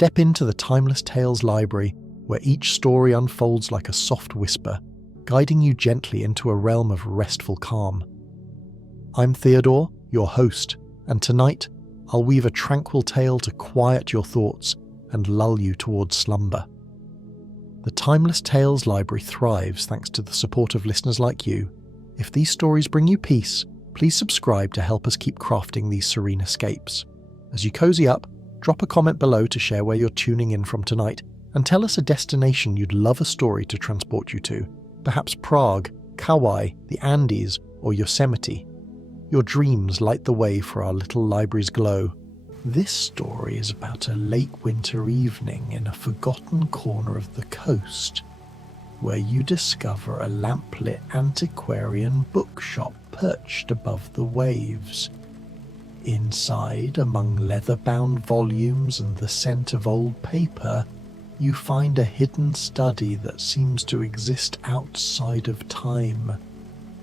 Step into the Timeless Tales library, where each story unfolds like a soft whisper, guiding you gently into a realm of restful calm. I'm Theodore, your host, and tonight I'll weave a tranquil tale to quiet your thoughts and lull you towards slumber. The Timeless Tales library thrives thanks to the support of listeners like you. If these stories bring you peace, please subscribe to help us keep crafting these serene escapes. As you cozy up, drop a comment below to share where you're tuning in from tonight, and tell us a destination you'd love a story to transport you to. Perhaps Prague, Kauai, the Andes, or Yosemite. Your dreams light the way for our little library's glow. This story is about a late winter evening in a forgotten corner of the coast, where you discover a lamplit antiquarian bookshop perched above the waves. Inside, among leather-bound volumes and the scent of old paper, you find a hidden study that seems to exist outside of time.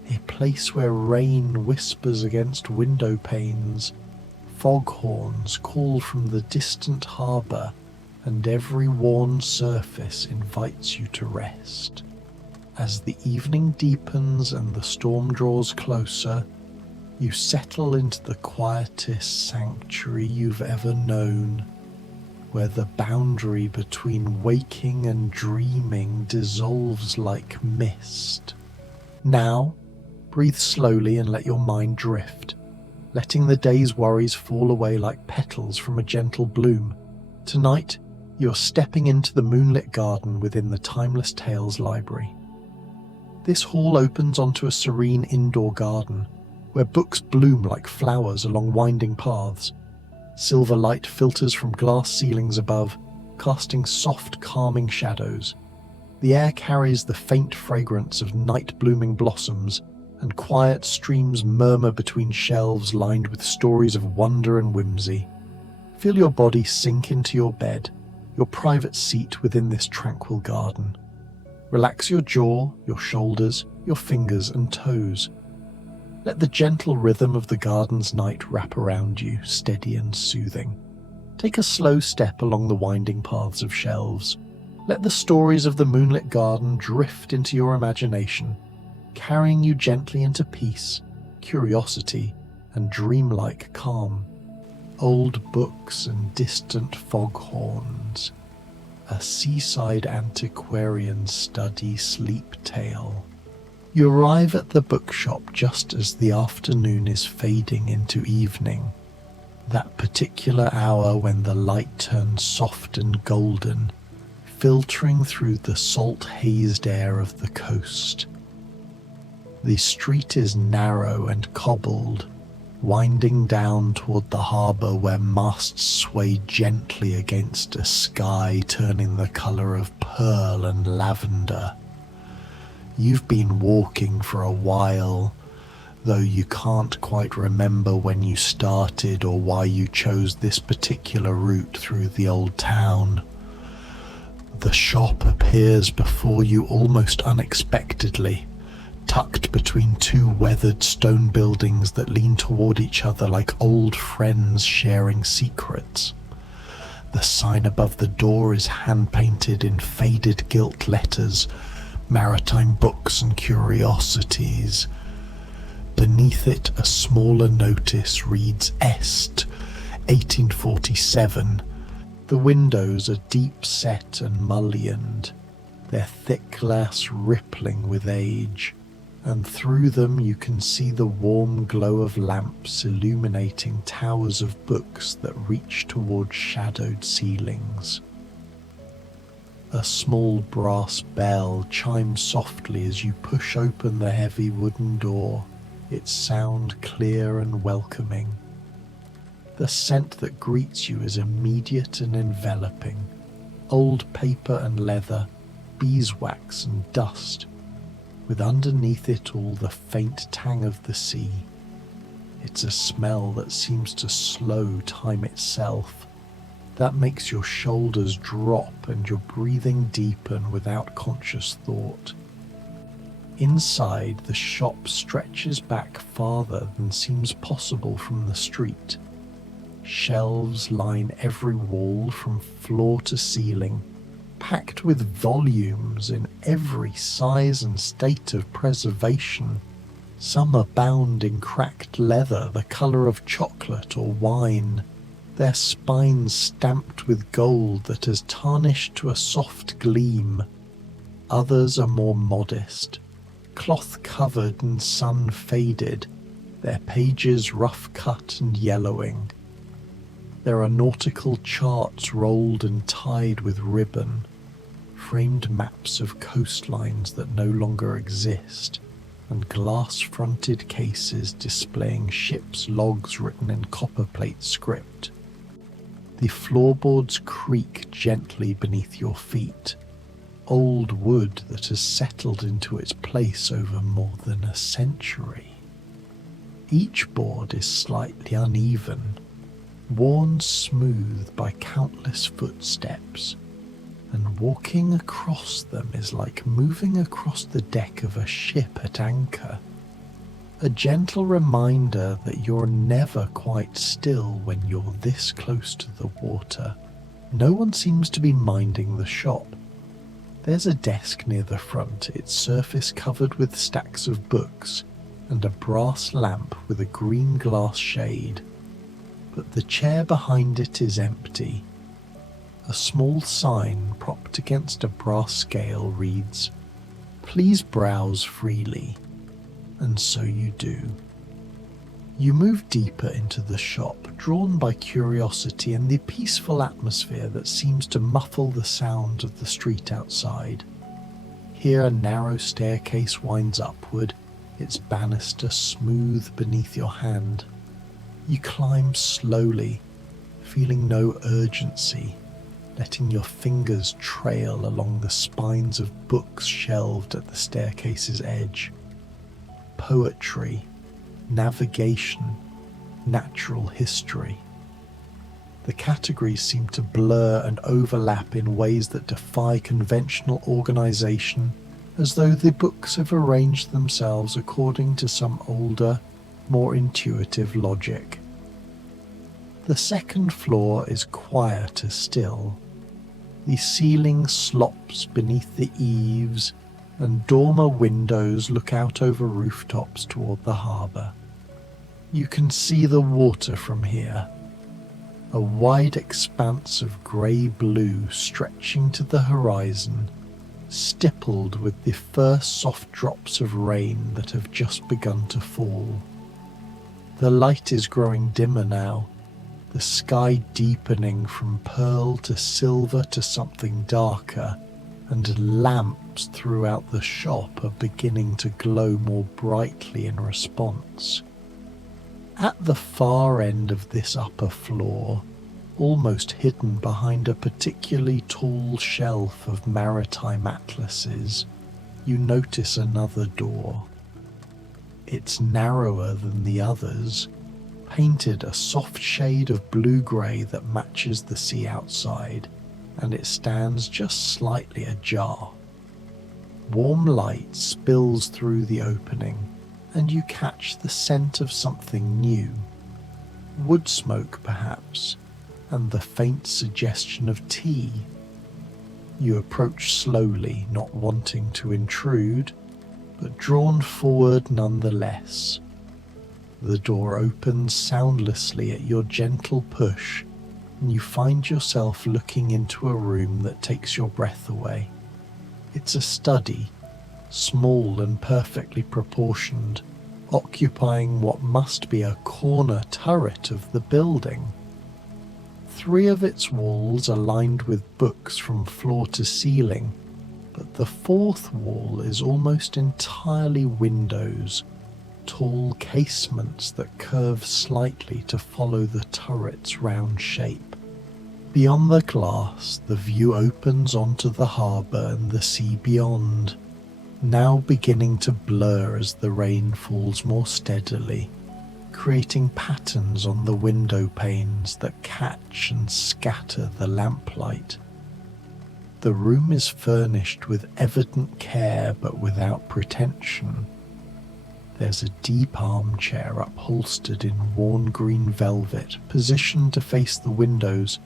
A place where rain whispers against windowpanes, foghorns call from the distant harbour, and every worn surface invites you to rest. As the evening deepens and the storm draws closer, you settle into the quietest sanctuary you've ever known, where the boundary between waking and dreaming dissolves like mist. Now, breathe slowly and let your mind drift, letting the day's worries fall away like petals from a gentle bloom. Tonight, you're stepping into the moonlit garden within the Timeless Tales library. This hall opens onto a serene indoor garden, where books bloom like flowers along winding paths. Silver light filters from glass ceilings above, casting soft, calming shadows. The air carries the faint fragrance of night-blooming blossoms, and quiet streams murmur between shelves lined with stories of wonder and whimsy. Feel your body sink into your bed, your private seat within this tranquil garden. Relax your jaw, your shoulders, your fingers and toes. Let the gentle rhythm of the garden's night wrap around you, steady and soothing. Take a slow step along the winding paths of shelves. Let the stories of the moonlit garden drift into your imagination, carrying you gently into peace, curiosity, and dreamlike calm. Old Books and Distant Foghorns, a Seaside Antiquarian study sleep tale. You arrive at the bookshop just as the afternoon is fading into evening, that particular hour when the light turns soft and golden, filtering through the salt-hazed air of the coast. The street is narrow and cobbled, winding down toward the harbour where masts sway gently against a sky turning the colour of pearl and lavender. You've been walking for a while, though you can't quite remember when you started or why you chose this particular route through the old town. The shop appears before you almost unexpectedly, tucked between two weathered stone buildings that lean toward each other like old friends sharing secrets. The sign above the door is hand-painted in faded gilt letters, Maritime Books and Curiosities. Beneath it, a smaller notice reads Est, 1847. The windows are deep set and mullioned, their thick glass rippling with age, and through them you can see the warm glow of lamps illuminating towers of books that reach toward shadowed ceilings. A small brass bell chimes softly as you push open the heavy wooden door, its sound clear and welcoming. The scent that greets you is immediate and enveloping. Old paper and leather, beeswax and dust, with underneath it all the faint tang of the sea. It's a smell that seems to slow time itself, that makes your shoulders drop and your breathing deepen without conscious thought. Inside, the shop stretches back farther than seems possible from the street. Shelves line every wall from floor to ceiling, packed with volumes in every size and state of preservation. Some are bound in cracked leather the colour of chocolate or wine, their spines stamped with gold that has tarnished to a soft gleam. Others are more modest, cloth-covered and sun-faded, their pages rough-cut and yellowing. There are nautical charts rolled and tied with ribbon, framed maps of coastlines that no longer exist, and glass-fronted cases displaying ships' logs written in copperplate script. The floorboards creak gently beneath your feet, old wood that has settled into its place over more than a century. Each board is slightly uneven, worn smooth by countless footsteps, and walking across them is like moving across the deck of a ship at anchor. A gentle reminder that you're never quite still when you're this close to the water. No one seems to be minding the shop. There's a desk near the front, its surface covered with stacks of books, and a brass lamp with a green glass shade. But the chair behind it is empty. A small sign propped against a brass scale reads, "Please browse freely." And so you do. You move deeper into the shop, drawn by curiosity and the peaceful atmosphere that seems to muffle the sound of the street outside. Here a narrow staircase winds upward, its banister smooth beneath your hand. You climb slowly, feeling no urgency, letting your fingers trail along the spines of books shelved at the staircase's edge. Poetry, navigation, natural history. The categories seem to blur and overlap in ways that defy conventional organization, as though the books have arranged themselves according to some older, more intuitive logic. The second floor is quieter still. The ceiling slops beneath the eaves, and dormer windows look out over rooftops toward the harbour. You can see the water from here, a wide expanse of grey-blue stretching to the horizon, stippled with the first soft drops of rain that have just begun to fall. The light is growing dimmer now, the sky deepening from pearl to silver to something darker, and lamps throughout the shop are beginning to glow more brightly in response. At the far end of this upper floor, almost hidden behind a particularly tall shelf of maritime atlases, you notice another door. It's narrower than the others, painted a soft shade of blue-grey that matches the sea outside, and it stands just slightly ajar. Warm light spills through the opening, and you catch the scent of something new. Wood smoke, perhaps, and the faint suggestion of tea. You approach slowly, not wanting to intrude, but drawn forward nonetheless. The door opens soundlessly at your gentle push, and you find yourself looking into a room that takes your breath away. It's a study, small and perfectly proportioned, occupying what must be a corner turret of the building. 3 of its walls are lined with books from floor to ceiling, but the 4th wall is almost entirely windows, tall casements that curve slightly to follow the turret's round shape. Beyond the glass, the view opens onto the harbour and the sea beyond, now beginning to blur as the rain falls more steadily, creating patterns on the window panes that catch and scatter the lamplight. The room is furnished with evident care but without pretension. There's a deep armchair upholstered in worn green velvet, positioned to face the windows,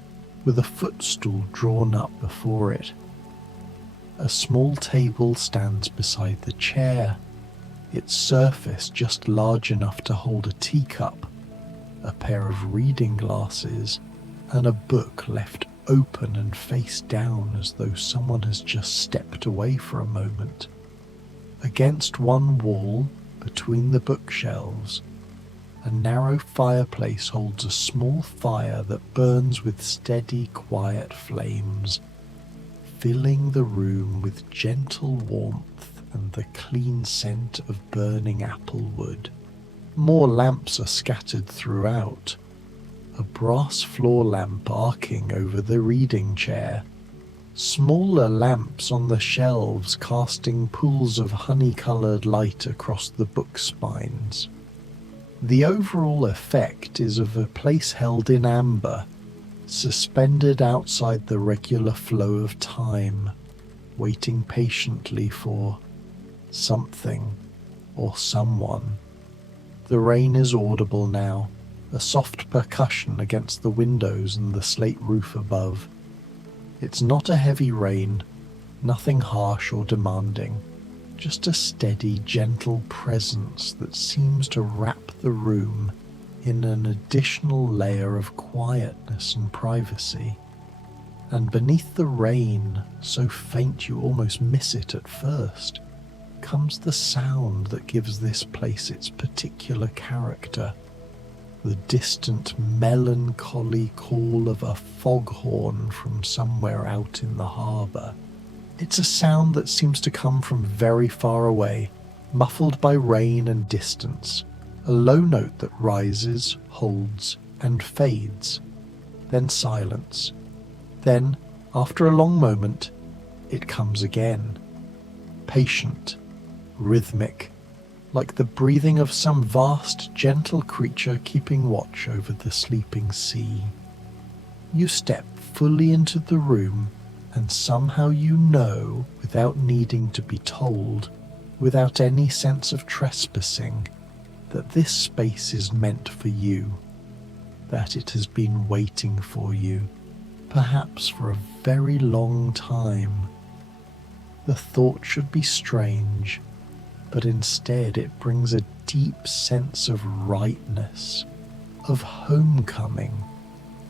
with a footstool drawn up before it. A small table stands beside the chair, its surface just large enough to hold a teacup, a pair of reading glasses, and a book left open and face down as though someone has just stepped away for a moment. Against one wall, between the bookshelves, a narrow fireplace holds a small fire that burns with steady, quiet flames, filling the room with gentle warmth and the clean scent of burning apple wood. More lamps are scattered throughout, a brass floor lamp arcing over the reading chair, smaller lamps on the shelves casting pools of honey-coloured light across the book spines. The overall effect is of a place held in amber, suspended outside the regular flow of time, waiting patiently for something or someone. The rain is audible now, a soft percussion against the windows and the slate roof above. It's not a heavy rain, nothing harsh or demanding, just a steady, gentle presence that seems to wrap the room in an additional layer of quietness and privacy. And beneath the rain, so faint you almost miss it at first, comes the sound that gives this place its particular character. The distant, melancholy call of a foghorn from somewhere out in the harbour. It's a sound that seems to come from very far away, muffled by rain and distance, a low note that rises, holds, and fades, then silence. Then, after a long moment, it comes again, patient, rhythmic, like the breathing of some vast, gentle creature keeping watch over the sleeping sea. You step fully into the room, and somehow you know, without needing to be told, without any sense of trespassing, that this space is meant for you, that it has been waiting for you, perhaps for a very long time. The thought should be strange, but instead it brings a deep sense of rightness, of homecoming,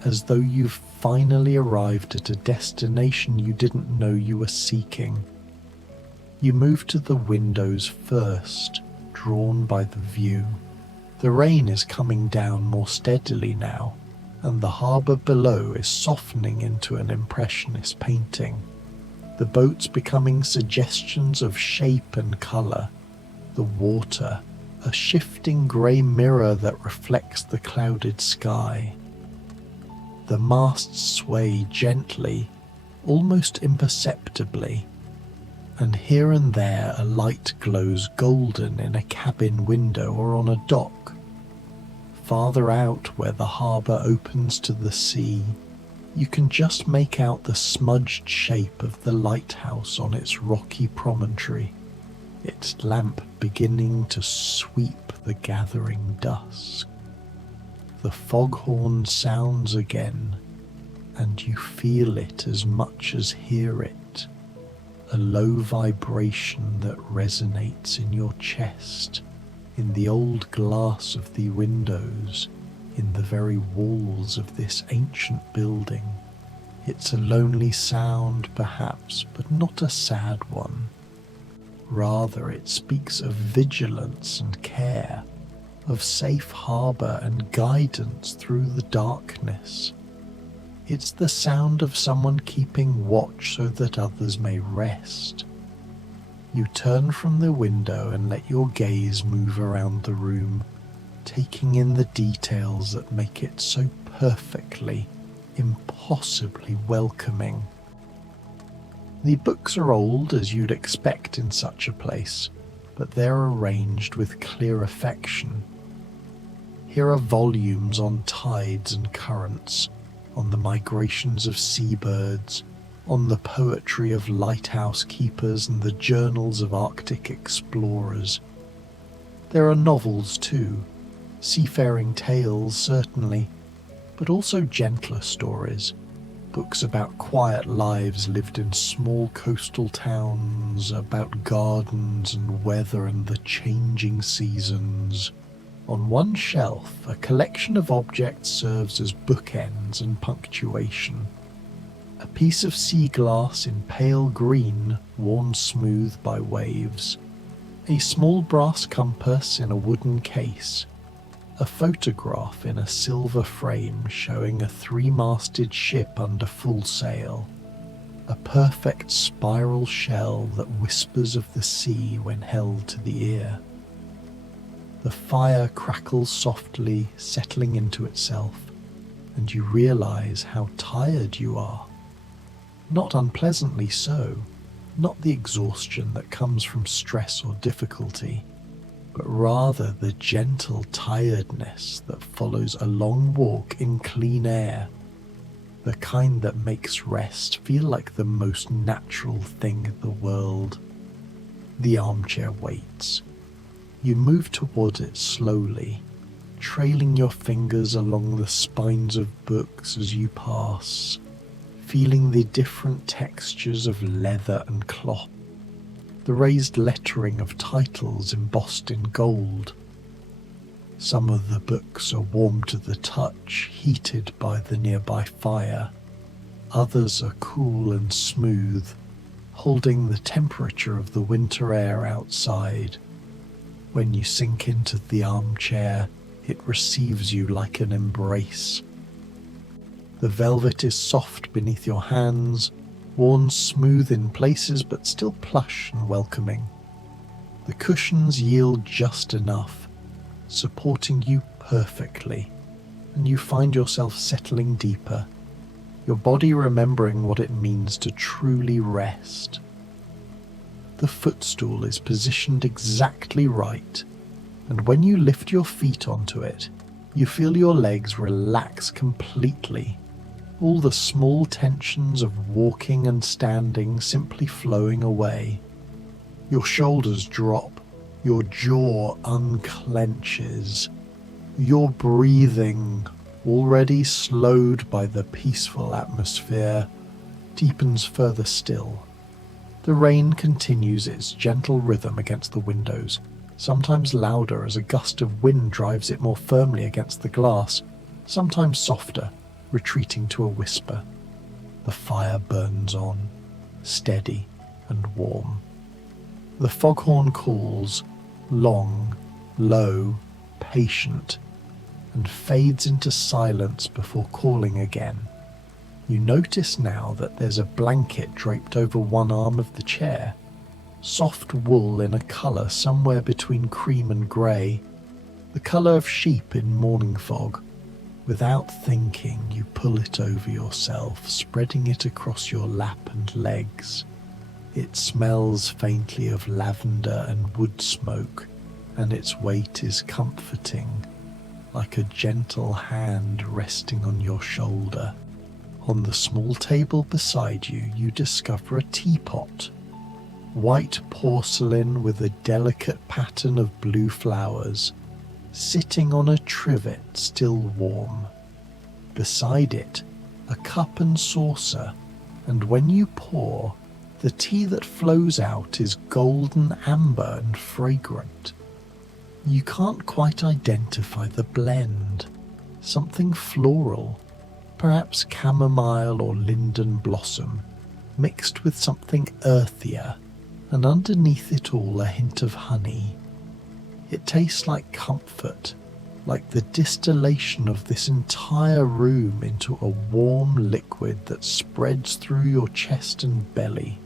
as though you've finally arrived at a destination you didn't know you were seeking. You move to the windows first, drawn by the view. The rain is coming down more steadily now, and the harbour below is softening into an impressionist painting, the boats becoming suggestions of shape and colour, the water a shifting grey mirror that reflects the clouded sky. The masts sway gently, almost imperceptibly, and here and there a light glows golden in a cabin window or on a dock. Farther out, where the harbour opens to the sea, you can just make out the smudged shape of the lighthouse on its rocky promontory, its lamp beginning to sweep the gathering dusk. The foghorn sounds again, and you feel it as much as hear it, a low vibration that resonates in your chest, in the old glass of the windows, in the very walls of this ancient building. It's a lonely sound, perhaps, but not a sad one. Rather, it speaks of vigilance and care, of safe harbour and guidance through the darkness. It's the sound of someone keeping watch so that others may rest. You turn from the window and let your gaze move around the room, taking in the details that make it so perfectly, impossibly welcoming. The books are old, as you'd expect in such a place, but they're arranged with clear affection. Here are volumes on tides and currents, on the migrations of seabirds, on the poetry of lighthouse keepers and the journals of Arctic explorers. There are novels too, seafaring tales certainly, but also gentler stories, books about quiet lives lived in small coastal towns, about gardens and weather and the changing seasons. On one shelf, a collection of objects serves as bookends and punctuation. A piece of sea glass in pale green, worn smooth by waves. A small brass compass in a wooden case. A photograph in a silver frame showing a three-masted ship under full sail. A perfect spiral shell that whispers of the sea when held to the ear. The fire crackles softly, settling into itself, and you realize how tired you are. Not unpleasantly so, not the exhaustion that comes from stress or difficulty, but rather the gentle tiredness that follows a long walk in clean air, the kind that makes rest feel like the most natural thing in the world. The armchair waits. You move toward it slowly, trailing your fingers along the spines of books as you pass, feeling the different textures of leather and cloth, the raised lettering of titles embossed in gold. Some of the books are warm to the touch, heated by the nearby fire. Others are cool and smooth, holding the temperature of the winter air outside. When you sink into the armchair, it receives you like an embrace. The velvet is soft beneath your hands, worn smooth in places but still plush and welcoming. The cushions yield just enough, supporting you perfectly, and you find yourself settling deeper, your body remembering what it means to truly rest. The footstool is positioned exactly right, and when you lift your feet onto it, you feel your legs relax completely, all the small tensions of walking and standing simply flowing away. Your shoulders drop, your jaw unclenches, your breathing, already slowed by the peaceful atmosphere, deepens further still. The rain continues its gentle rhythm against the windows, sometimes louder as a gust of wind drives it more firmly against the glass, sometimes softer, retreating to a whisper. The fire burns on, steady and warm. The foghorn calls, long, low, patient, and fades into silence before calling again. You notice now that there's a blanket draped over one arm of the chair, soft wool in a colour somewhere between cream and grey, the colour of sheep in morning fog. Without thinking, you pull it over yourself, spreading it across your lap and legs. It smells faintly of lavender and wood smoke, and its weight is comforting, like a gentle hand resting on your shoulder. On the small table beside you, you discover a teapot, white porcelain with a delicate pattern of blue flowers, sitting on a trivet still warm. Beside it, a cup and saucer, and when you pour, the tea that flows out is golden amber and fragrant. You can't quite identify the blend, something floral, perhaps chamomile or linden blossom, mixed with something earthier, and underneath it all a hint of honey. It tastes like comfort, like the distillation of this entire room into a warm liquid that spreads through your chest and belly,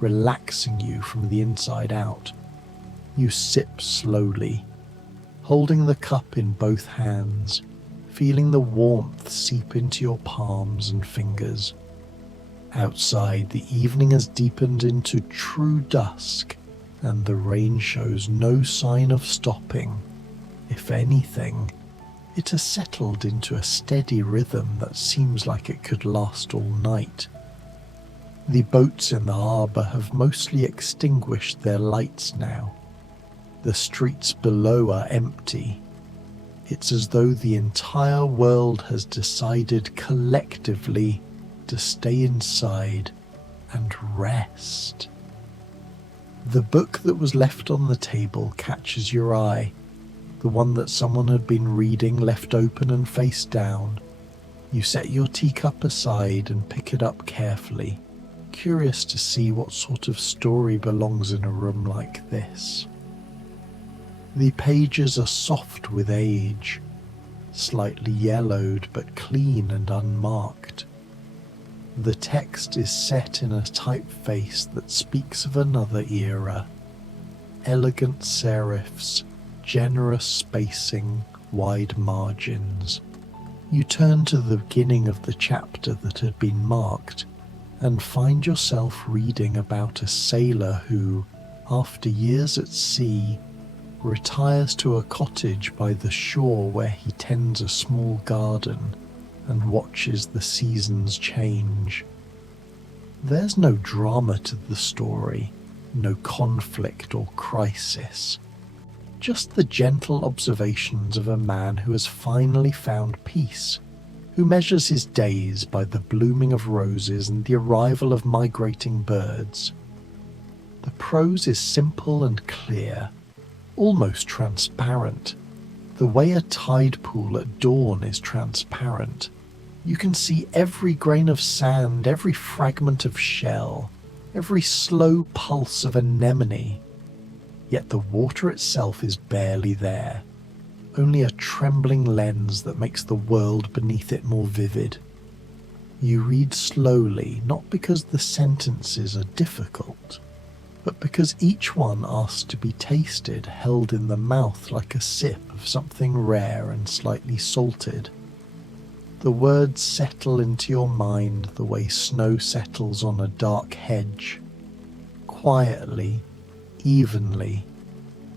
relaxing you from the inside out. You sip slowly, holding the cup in both hands, feeling the warmth seep into your palms and fingers. Outside, the evening has deepened into true dusk, and the rain shows no sign of stopping. If anything, it has settled into a steady rhythm that seems like it could last all night. The boats in the harbour have mostly extinguished their lights now. The streets below are empty. It's as though the entire world has decided collectively to stay inside and rest. The book that was left on the table catches your eye, the one that someone had been reading left open and face down. You set your teacup aside and pick it up carefully, curious to see what sort of story belongs in a room like this. The pages are soft with age, slightly yellowed but clean and unmarked. The text is set in a typeface that speaks of another era. Elegant serifs, generous spacing, wide margins. You turn to the beginning of the chapter that had been marked and find yourself reading about a sailor who, after years at sea, retires to a cottage by the shore where he tends a small garden and watches the seasons change. There's no drama to the story, no conflict or crisis, just the gentle observations of a man who has finally found peace, who measures his days by the blooming of roses and the arrival of migrating birds. The prose is simple and clear, almost transparent, the way a tide pool at dawn is transparent. You can see every grain of sand, every fragment of shell, every slow pulse of anemone. Yet the water itself is barely there, only a trembling lens that makes the world beneath it more vivid. You read slowly, not because the sentences are difficult, but because each one asks to be tasted, held in the mouth like a sip of something rare and slightly salted. The words settle into your mind the way snow settles on a dark hedge, quietly, evenly,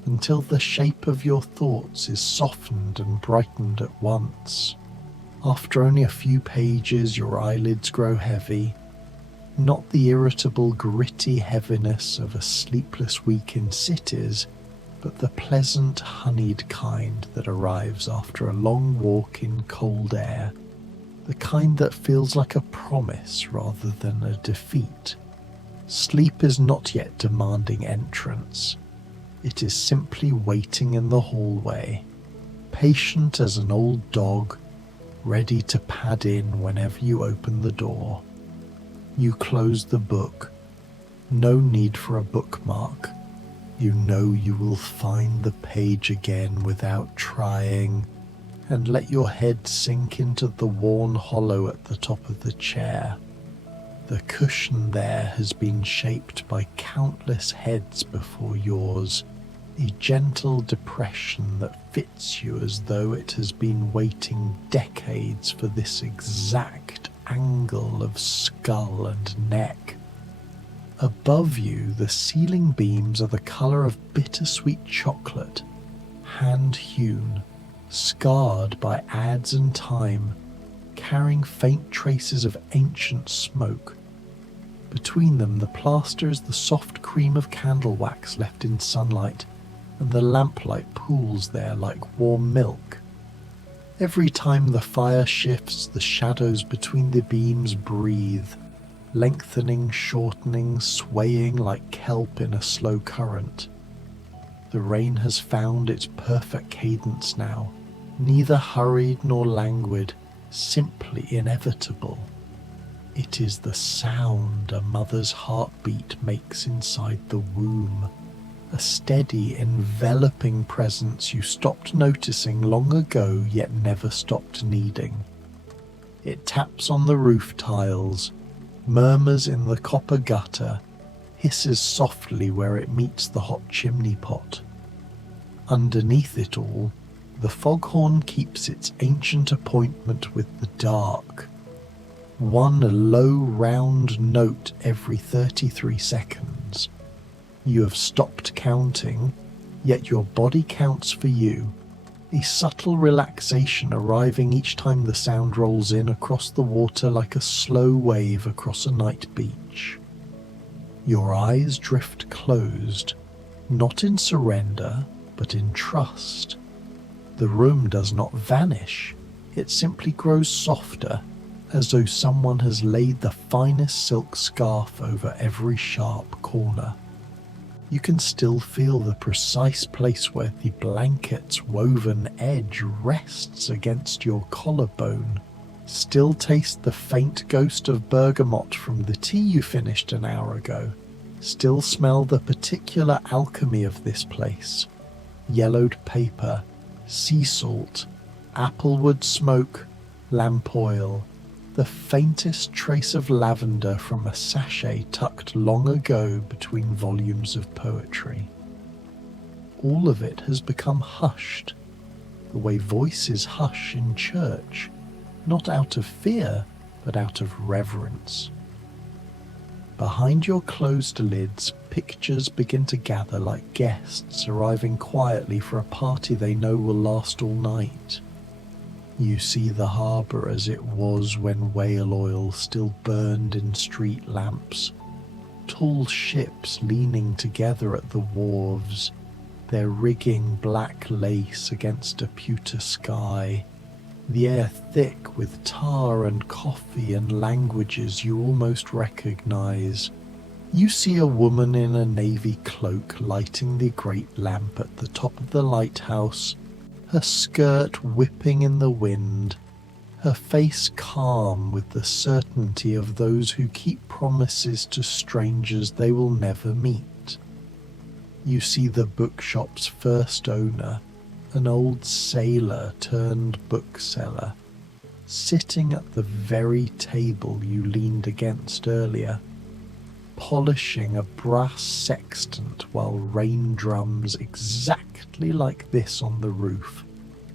until the shape of your thoughts is softened and brightened at once. After only a few pages, your eyelids grow heavy, not the irritable, gritty heaviness of a sleepless week in cities, but the pleasant, honeyed kind that arrives after a long walk in cold air, the kind that feels like a promise rather than a defeat. Sleep is not yet demanding entrance. It is simply waiting in the hallway, patient as an old dog, ready to pad in whenever you open the door. You close the book. No need for a bookmark. You know you will find the page again without trying, and let your head sink into the worn hollow at the top of the chair. The cushion there has been shaped by countless heads before yours, a gentle depression that fits you as though it has been waiting decades for this exact angle of skull and neck. Above you, the ceiling beams are the colour of bittersweet chocolate, hand-hewn, scarred by ads and time, carrying faint traces of ancient smoke. Between them, the plaster is the soft cream of candle wax left in sunlight, and the lamplight pools there like warm milk. Every time the fire shifts, the shadows between the beams breathe, lengthening, shortening, swaying like kelp in a slow current. The rain has found its perfect cadence now, neither hurried nor languid, simply inevitable. It is the sound a mother's heartbeat makes inside the womb, a steady, enveloping presence you stopped noticing long ago yet never stopped needing. It taps on the roof tiles, murmurs in the copper gutter, hisses softly where it meets the hot chimney pot. Underneath it all, the foghorn keeps its ancient appointment with the dark. One low, round note every 33 seconds. You have stopped counting, yet your body counts for you, a subtle relaxation arriving each time the sound rolls in across the water like a slow wave across a night beach. Your eyes drift closed, not in surrender, but in trust. The room does not vanish, it simply grows softer, as though someone has laid the finest silk scarf over every sharp corner. You can still feel the precise place where the blanket's woven edge rests against your collarbone, still taste the faint ghost of bergamot from the tea you finished an hour ago, still smell the particular alchemy of this place: yellowed paper, sea salt, applewood smoke, lamp oil, the faintest trace of lavender from a sachet tucked long ago between volumes of poetry. All of it has become hushed, the way voices hush in church, not out of fear, but out of reverence. Behind your closed lids, pictures begin to gather like guests arriving quietly for a party they know will last all night. You see the harbour as it was when whale oil still burned in street lamps, tall ships leaning together at the wharves, their rigging black lace against a pewter sky, the air thick with tar and coffee and languages you almost recognise. You see a woman in a navy cloak lighting the great lamp at the top of the lighthouse, her skirt whipping in the wind, her face calm with the certainty of those who keep promises to strangers they will never meet. You see the bookshop's first owner, an old sailor turned bookseller, sitting at the very table you leaned against earlier, polishing a brass sextant while rain drums exactly like this on the roof,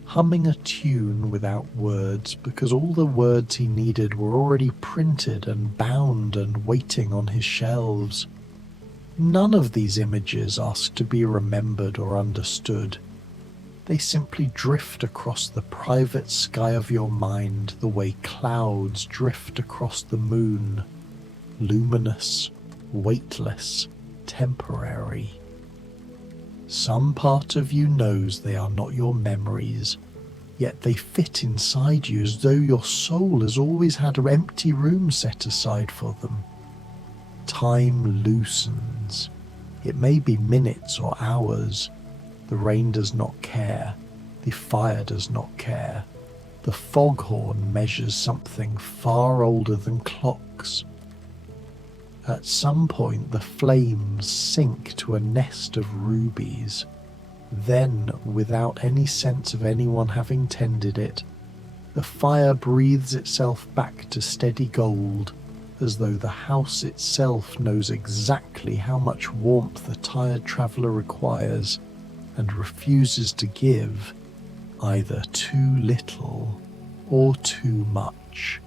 humming a tune without words because all the words he needed were already printed and bound and waiting on his shelves. None of these images ask to be remembered or understood. They simply drift across the private sky of your mind the way clouds drift across the moon, luminous, weightless, temporary. Some part of you knows they are not your memories, yet they fit inside you as though your soul has always had an empty room set aside for them. Time loosens. It may be minutes or hours. The rain does not care. The fire does not care. The foghorn measures something far older than clocks. At some point the flames sink to a nest of rubies. Then, without any sense of anyone having tended it, the fire breathes itself back to steady gold, as though the house itself knows exactly how much warmth a tired traveller requires, and refuses to give either too little or too much.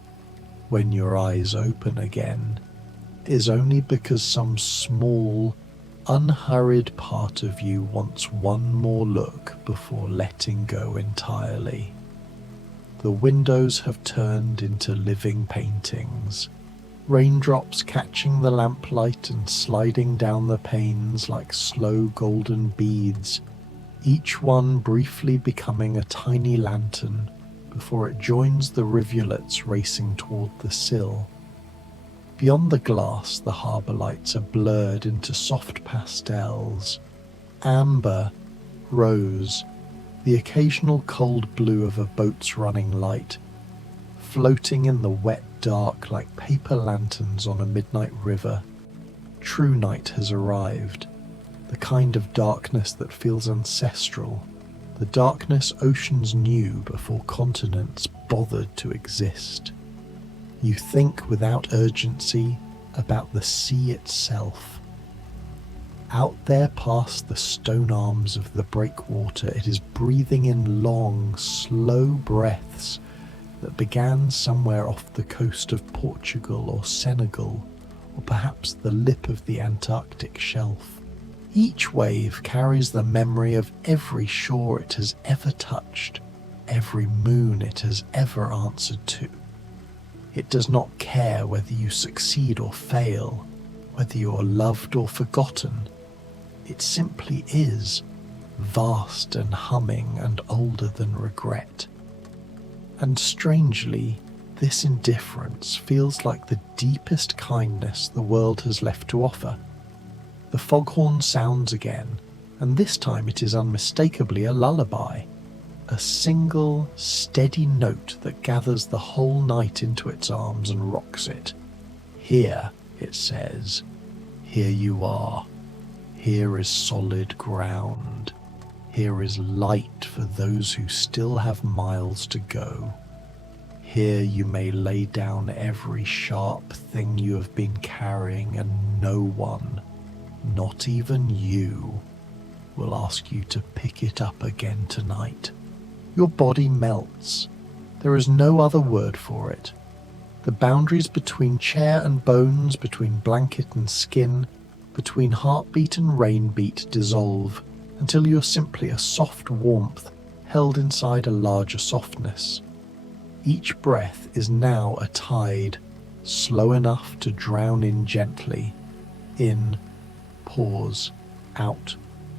When your eyes open again, it is only because some small, unhurried part of you wants one more look before letting go entirely. The windows have turned into living paintings, raindrops catching the lamplight and sliding down the panes like slow golden beads, each one briefly becoming a tiny lantern before it joins the rivulets racing toward the sill. Beyond the glass, the harbour lights are blurred into soft pastels, amber, rose, the occasional cold blue of a boat's running light, floating in the wet dark like paper lanterns on a midnight river. True night has arrived, the kind of darkness that feels ancestral, the darkness oceans knew before continents bothered to exist. You think without urgency about the sea itself. Out there past the stone arms of the breakwater, it is breathing in long, slow breaths that began somewhere off the coast of Portugal or Senegal, or perhaps the lip of the Antarctic shelf. Each wave carries the memory of every shore it has ever touched, every moon it has ever answered to. It does not care whether you succeed or fail, whether you are loved or forgotten. It simply is, vast and humming and older than regret. And strangely, this indifference feels like the deepest kindness the world has left to offer. The foghorn sounds again, and this time it is unmistakably a lullaby, a single, steady note that gathers the whole night into its arms and rocks it. Here, it says, here you are. Here is solid ground. Here is light for those who still have miles to go. Here you may lay down every sharp thing you have been carrying, and no one, not even you, will ask you to pick it up again tonight. Your body melts. There is no other word for it. The boundaries between chair and bones, between blanket and skin, between heartbeat and rainbeat dissolve until you're simply a soft warmth held inside a larger softness. Each breath is now a tide, slow enough to drown in gently. In, pause, out,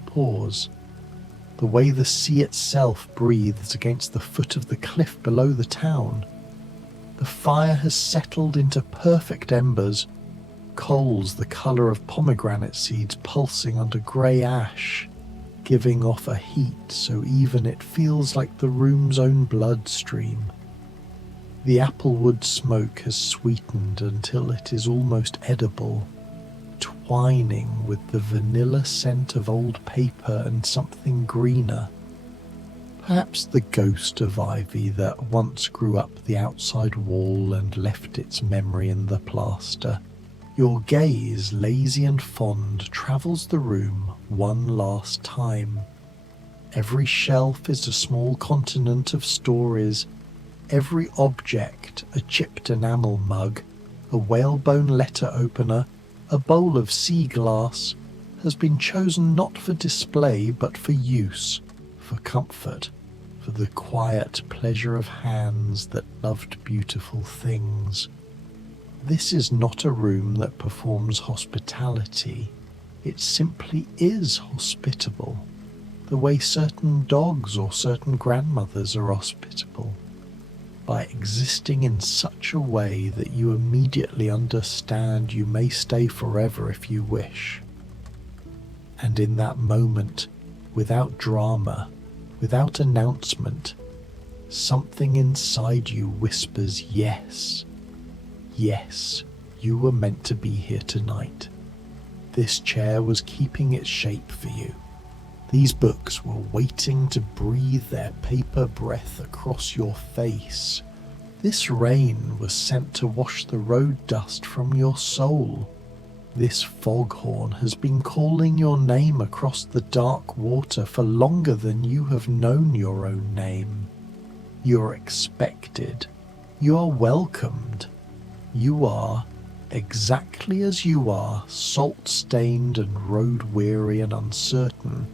pause. The way the sea itself breathes against the foot of the cliff below the town. The fire has settled into perfect embers, coals the colour of pomegranate seeds pulsing under grey ash, giving off a heat so even it feels like the room's own bloodstream. The applewood smoke has sweetened until it is almost edible, twining with the vanilla scent of old paper and something greener. Perhaps the ghost of ivy that once grew up the outside wall and left its memory in the plaster. Your gaze, lazy and fond, travels the room one last time. Every shelf is a small continent of stories. Every object, a chipped enamel mug, a whalebone letter opener, a bowl of sea glass, has been chosen not for display but for use, for comfort, for the quiet pleasure of hands that loved beautiful things. This is not a room that performs hospitality. It simply is hospitable, the way certain dogs or certain grandmothers are hospitable, by existing in such a way that you immediately understand you may stay forever if you wish. And in that moment, without drama, without announcement, something inside you whispers yes. Yes, you were meant to be here tonight. This chair was keeping its shape for you. These books were waiting to breathe their paper breath across your face. This rain was sent to wash the road dust from your soul. This foghorn has been calling your name across the dark water for longer than you have known your own name. You're expected. You are welcomed. You are, exactly as you are, salt-stained and road-weary and uncertain,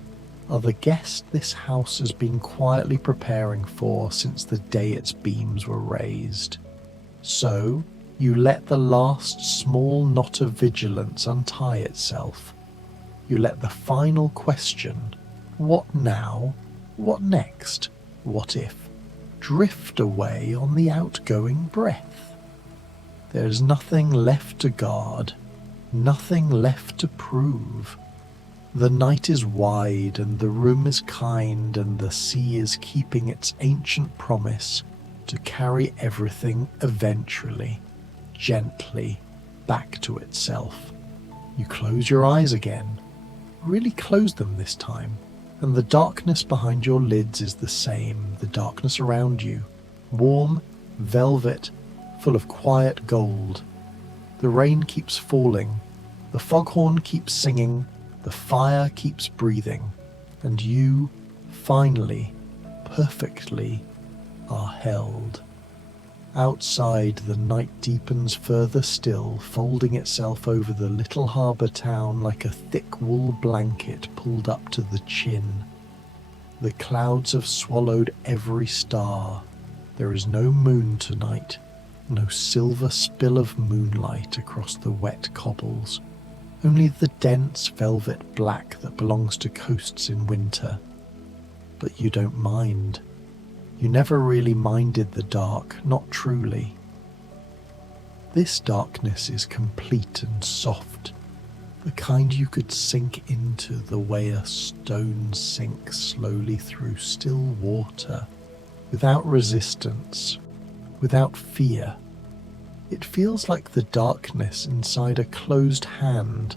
are the guest this house has been quietly preparing for since the day its beams were raised. So, you let the last small knot of vigilance untie itself. You let the final question, what now, what next, what if, drift away on the outgoing breath. There's nothing left to guard, nothing left to prove. The night is wide and the room is kind and the sea is keeping its ancient promise to carry everything eventually, gently, back to itself. You close your eyes again, really close them this time, and the darkness behind your lids is the same, the darkness around you, warm, velvet, full of quiet gold. The rain keeps falling, the foghorn keeps singing, the fire keeps breathing, and you, finally, perfectly, are held. Outside, the night deepens further still, folding itself over the little harbour town like a thick wool blanket pulled up to the chin. The clouds have swallowed every star. There is no moon tonight, no silver spill of moonlight across the wet cobbles, only the dense velvet black that belongs to coasts in winter. but you don't mind. You never really minded the dark, not truly. This darkness is complete and soft, the kind you could sink into the way a stone sinks slowly through still water, without resistance, without fear. It feels like the darkness inside a closed hand,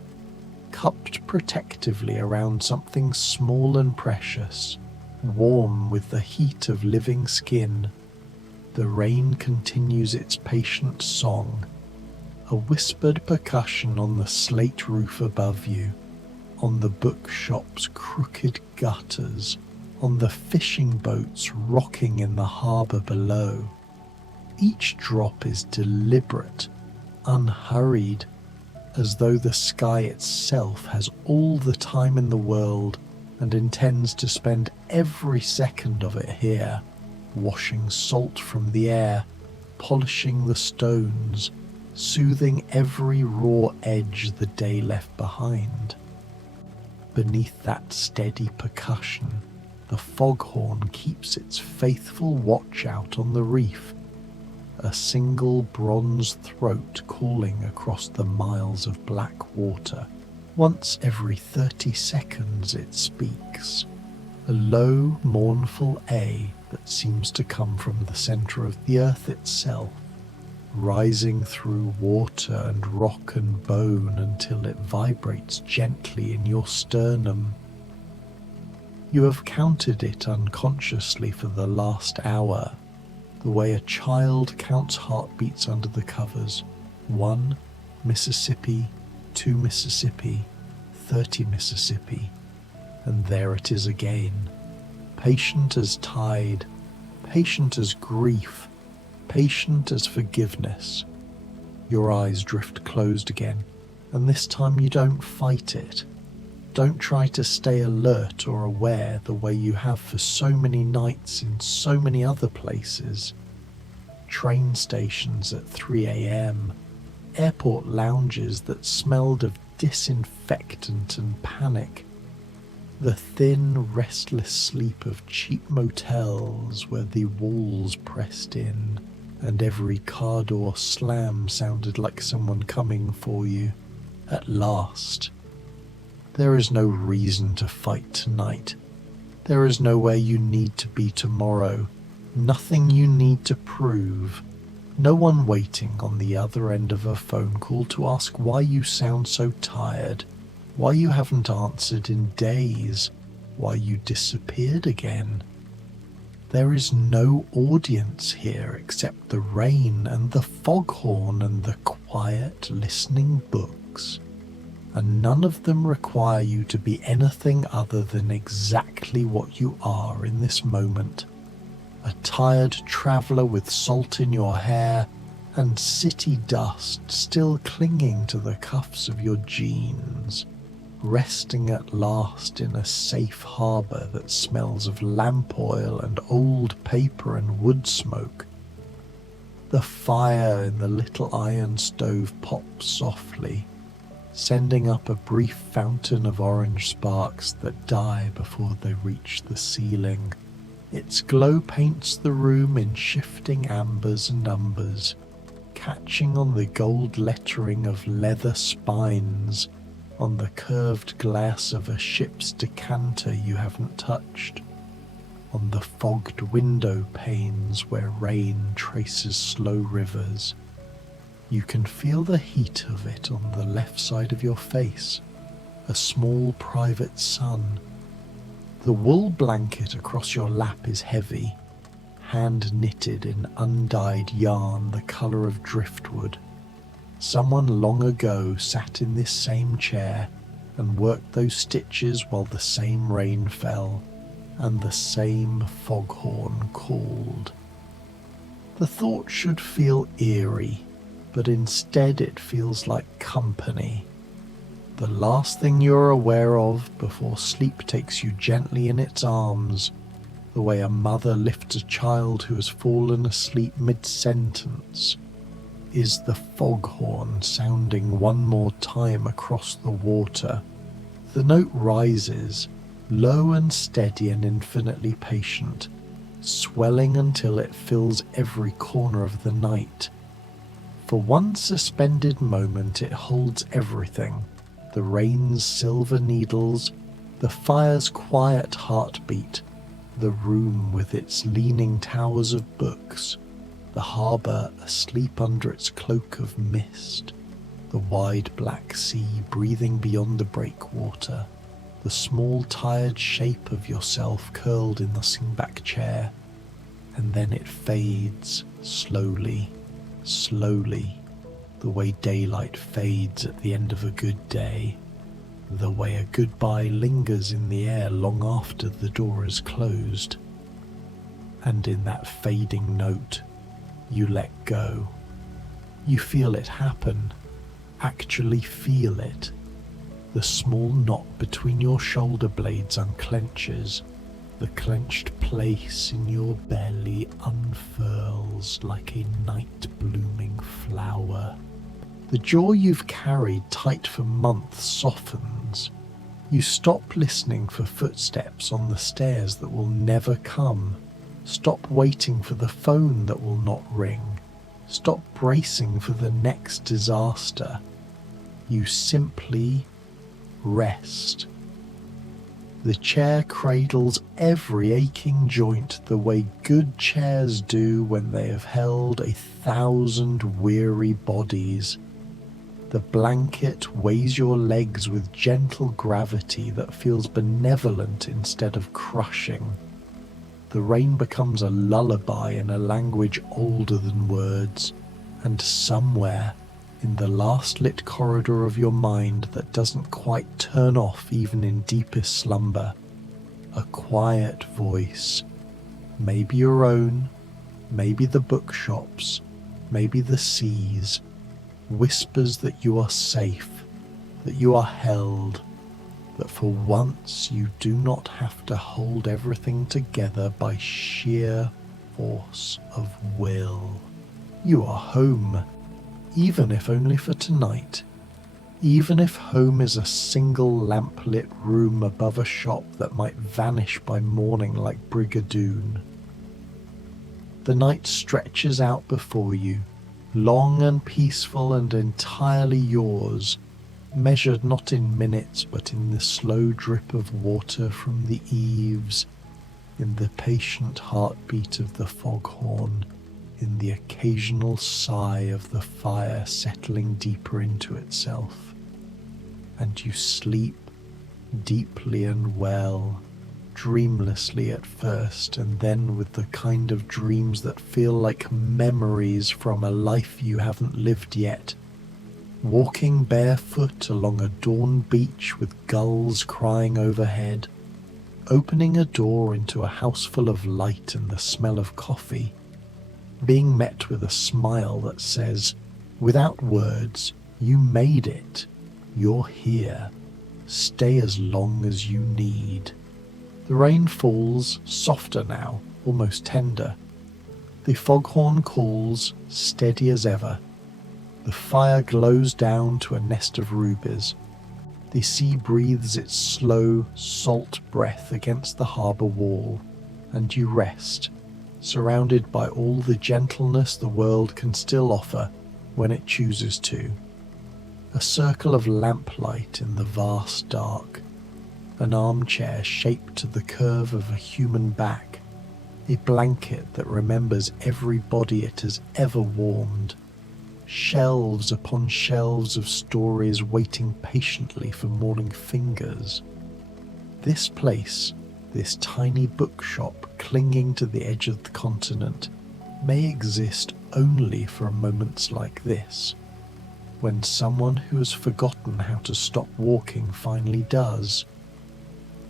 cupped protectively around something small and precious, warm with the heat of living skin. The rain continues its patient song, a whispered percussion on the slate roof above you, on the bookshop's crooked gutters, on the fishing boats rocking in the harbour below. Each drop is deliberate, unhurried, as though the sky itself has all the time in the world and intends to spend every second of it here, washing salt from the air, polishing the stones, soothing every raw edge the day left behind. Beneath that steady percussion, the foghorn keeps its faithful watch out on the reef, a single bronze throat calling across the miles of black water. Once every 30 seconds it speaks, a low, mournful A that seems to come from the centre of the earth itself, rising through water and rock and bone until it vibrates gently in your sternum. You have counted it unconsciously for the last hour, the way a child counts heartbeats under the covers. 1 Mississippi, 2 Mississippi, 30 Mississippi, and there it is again, patient as tide, patient as grief, patient as forgiveness. Your eyes drift closed again, and this time you don't fight it. Don't try to stay alert or aware the way you have for so many nights in so many other places. Train stations at 3 a.m, airport lounges that smelled of disinfectant and panic, the thin, restless sleep of cheap motels where the walls pressed in and every car door slam sounded like someone coming for you. At last. There is no reason to fight tonight. There is nowhere you need to be tomorrow. Nothing you need to prove. No one waiting on the other end of a phone call to ask why you sound so tired, why you haven't answered in days, why you disappeared again. There is no audience here except the rain and the foghorn and the quiet, listening books. And none of them require you to be anything other than exactly what you are in this moment. A tired traveller with salt in your hair and city dust still clinging to the cuffs of your jeans, resting at last in a safe harbour that smells of lamp oil and old paper and wood smoke. The fire in the little iron stove pops softly, sending up a brief fountain of orange sparks that die before they reach the ceiling. Its glow paints the room in shifting ambers and umbers, catching on the gold lettering of leather spines, on the curved glass of a ship's decanter you haven't touched, on the fogged window panes where rain traces slow rivers. You can feel the heat of it on the left side of your face, a small private sun. The wool blanket across your lap is heavy, hand-knitted in undyed yarn the colour of driftwood. Someone long ago sat in this same chair and worked those stitches while the same rain fell and the same foghorn called. The thought should feel eerie, but instead it feels like company. The last thing you're aware of before sleep takes you gently in its arms, the way a mother lifts a child who has fallen asleep mid-sentence, is the foghorn sounding one more time across the water. The note rises, low and steady and infinitely patient, swelling until it fills every corner of the night. For one suspended moment it holds everything: the rain's silver needles, the fire's quiet heartbeat, the room with its leaning towers of books, the harbour asleep under its cloak of mist, the wide black sea breathing beyond the breakwater, the small tired shape of yourself curled in the sing-back chair. And then it fades slowly, slowly, the way daylight fades at the end of a good day, the way a goodbye lingers in the air long after the door is closed. And in that fading note, you let go. You feel it happen, actually feel it. The small knot between your shoulder blades unclenches. The clenched place in your belly unfurls like a night-blooming flower. The jaw you've carried tight for months softens. You stop listening for footsteps on the stairs that will never come. Stop waiting for the phone that will not ring. Stop bracing for the next disaster. You simply rest. The chair cradles every aching joint the way good chairs do when they have held 1,000 weary bodies. The blanket weighs your legs with gentle gravity that feels benevolent instead of crushing. The rain becomes a lullaby in a language older than words, and somewhere in the last lit corridor of your mind that doesn't quite turn off even in deepest slumber, a quiet voice, maybe your own, maybe the bookshop's, maybe the sea's, whispers that you are safe, that you are held, that for once you do not have to hold everything together by sheer force of will. You are home, even if only for tonight, even if home is a single lamplit room above a shop that might vanish by morning like Brigadoon. The night stretches out before you, long and peaceful and entirely yours, measured not in minutes but in the slow drip of water from the eaves, in the patient heartbeat of the foghorn, in the occasional sigh of the fire settling deeper into itself. And you sleep deeply and well, dreamlessly at first, and then with the kind of dreams that feel like memories from a life you haven't lived yet, walking barefoot along a dawn beach with gulls crying overhead, opening a door into a house full of light and the smell of coffee, being met with a smile that says, without words, you made it, you're here, stay as long as you need. The rain falls, softer now, almost tender. The foghorn calls, steady as ever. The fire glows down to a nest of rubies. The sea breathes its slow, salt breath against the harbour wall, and you rest, surrounded by all the gentleness the world can still offer when it chooses to. A circle of lamplight in the vast dark, an armchair shaped to the curve of a human back, a blanket that remembers every body it has ever warmed, shelves upon shelves of stories waiting patiently for morning fingers. This place, this tiny bookshop clinging to the edge of the continent, may exist only for moments like this, when someone who has forgotten how to stop walking finally does,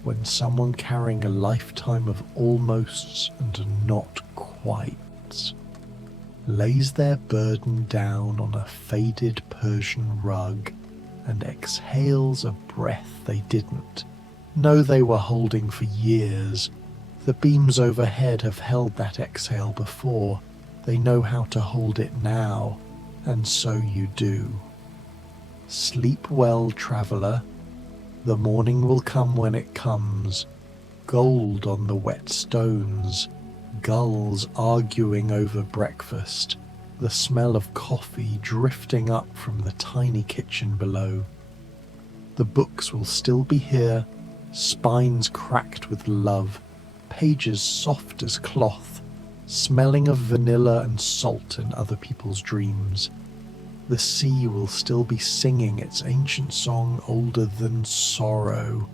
when someone carrying a lifetime of almosts and not quites lays their burden down on a faded Persian rug and exhales a breath they didn't know they were holding for years. The beams overhead have held that exhale before. They know how to hold it now, and so you do. Sleep well, traveller. The morning will come when it comes, gold on the wet stones, gulls arguing over breakfast, the smell of coffee drifting up from the tiny kitchen below. The books will still be here, spines cracked with love, pages soft as cloth, smelling of vanilla and salt in other people's dreams. The sea will still be singing its ancient song older than sorrow,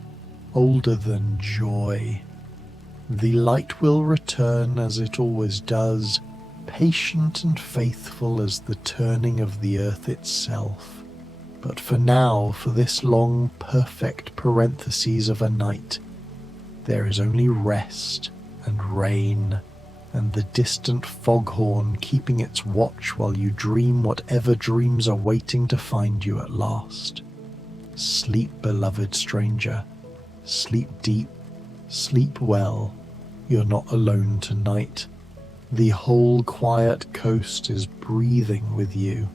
older than joy. The light will return as it always does, patient and faithful as the turning of the earth itself. But for now, for this long, perfect parenthesis of a night, there is only rest and rain and the distant foghorn keeping its watch while you dream whatever dreams are waiting to find you at last. Sleep, beloved stranger. Sleep deep. Sleep well. You're not alone tonight. The whole quiet coast is breathing with you.